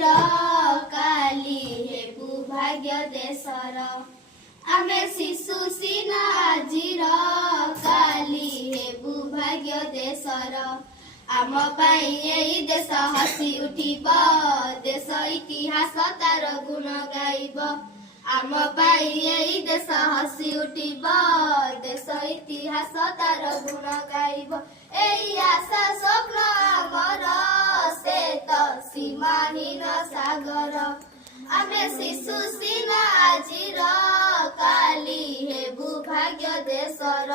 ଆଜିର କାଲି ହେବୁ ଭାଗ୍ୟ ଦେଶର। ଆମେ ଶିଶୁ ସିନା ଆଜିର କାଲି ହେବୁ ଭାଗ୍ୟ ଦେଶର। ଆମ ପାଇଁ ଏଇ ଦେଶ ହସି ଉଠିବ, ଦେଶ ଇତିହାସ ତାର ଗୁଣ ଗାଇବ। ଆମ ପାଇଁ ଏଇ ଦେଶ ହସି ଉଠିବ, ଦେଶ ଇତିହାସ ତାର ଗୁଣ ଗାଇବ। ଏଇ ଆଶା ସ୍ୱପ୍ନ ଆମର, ସେ ତ ସୀମାହୀନ ସାଗର। ଆମେ ଶିଶୁ ସିନା ଆଜିର କାଲି ହେବୁ ଭାଗ୍ୟ ଦେଶର।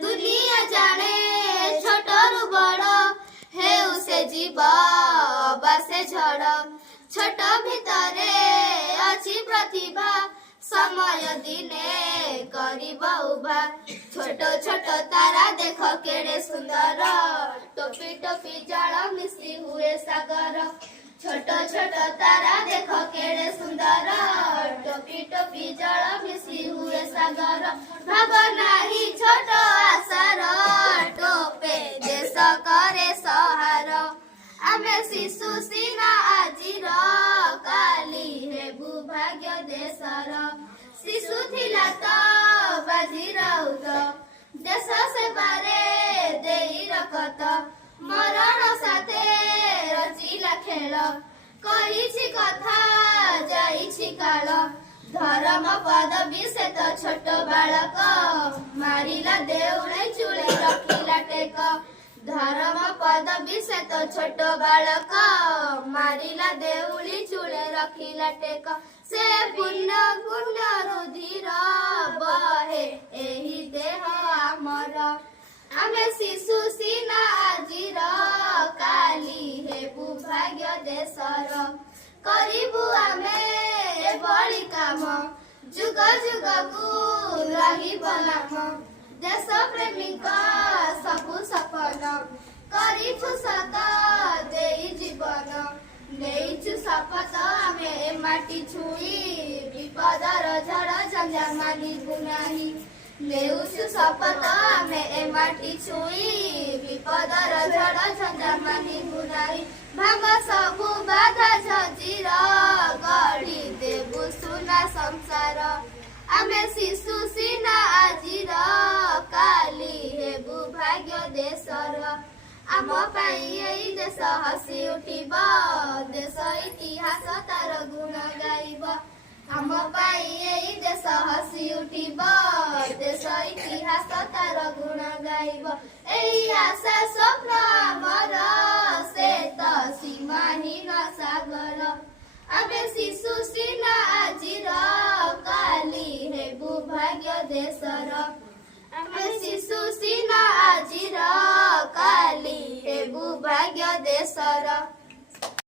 ଦୁନିଆ ଜାଣେ ଛୋଟରୁ ବଡ଼, ହେଉ ସେ ଜୀବ ବା ସେ ଝଡ଼। ଛୋଟ ଭିତରେ ଅଛି ପ୍ରତିଭା, ସମୟ ଦିନେ କରିବ ଉଭା। ଛୋଟ ଛୋଟ ତାରା ଦେଖ କେଡ଼େ ସୁନ୍ଦର, ଟୋପି ଟୋପି ଜଳ ମିଶି ହୁଏ ସାଗର। ଛୋଟ ଛୋଟ ତାରା ଦେଖ କେଡ଼େ ସୁନ୍ଦର, ଟୋପି ଟୋପି ଜଳ ମିଶି ହୁଏ ସାଗର। ଭାବ ନାହିଁ ଛୋଟ ଆଶାର, ଟୋପେ ଦେଶ କରେ ସହାର। ଆମେ ଶିଶୁ ସିନା ଆଜିର କାଲି ହେବୁ ଭାଗ୍ୟ ଦେଶର। ଶିଶୁ ଥିଲା ତ ବାଜି ରାଉତ, ଦେଶ ସେବାରେ ଦେଇ ରକତ। ମରଣ ସାଥେ ରଚିଲା ଖେଳ, କରିଛି କଥା ଯାଇଛି କାଳ। ଧର୍ମ ପଦବୀ ସେ ତ ଛୋଟ ବାଳକ, ମାରିଲା ଦେଉଳେ ଚୁଳେ ରଖିଲା ଟେକ। ଧର୍ମ ପଦବୀ ସେ ତ ଛୋଟ ବାଳକ, ମାରିଲା ଦେଉଳି ଚୁଳେ ରଖିଲା ଟେକ। ସେ ପୁଣ୍ୟ ପୁଣ୍ୟ ରୁଧିର ବହେ ଏହି ଦେହ ଆମର। ଆମେ ଶିଶୁ ସିନା ଆଜିର କାଲି ହେବୁ ଭାଗ୍ୟ ଦେଶର। କରିବୁ ଆମେ ଏଭଳି କାମ, ଯୁଗ ଯୁଗକୁ ରହିବ ନାମ। ଦେଶ ପ୍ରେମିକ ସବୁ ସପନ, କରିଛୁ ସତ ଦେଇ ଜୀବନ। ନେଇଛୁ ଶପଥ ଆମେ ଏ ମାଟି ଛୁଇଁ, ବିପଦର ଝଡ଼ ଝଞ୍ଜା ମାନିବୁ ନାହିଁ। ନେଉଛୁ ଶପଥ ଆମେ ଏ ମାଟି ଛୁଇଁ, ବିପଦର ଝଡ଼ ଝଞ୍ଜା ମାନିବୁ ନାହିଁ। ଭାଙ୍ଗ ସବୁ ବାଧା ଝଞ୍ଜିର, ଗଢ଼ି ଦେବୁ ସୁନା ସଂସାର। ଆମେ ଶିଶୁ ସିନା ଆଜିର କାଲି ହେବୁ ଭାଗ୍ୟ ଦେଶର। ଆମ ପାଇଁ ଏଇ ଦେଶ ହସି ଉଠିବ, ଦେଶ ଇତିହାସ ତାର ଗୁଣ ଗାଇବ। ଆମ ପାଇଁ ଏଇ ଦେଶ ହସି ଉଠିବ, ଦେଶ ଇତିହାସ ତାର ଗୁଣ ଗାଇବ। ଏଇ ଆଶା ସ୍ୱପ୍ନ ଆମର, ସେ ତ ସୀମାହୀନ ସାଗର। ଆମେ ଶିଶୁ ସିନା ଆଜିର କାଲି ହେବୁ ଭାଗ୍ୟ ଦେଶର। ଆମେ ଶିଶୁ ସିନା ଆଜିର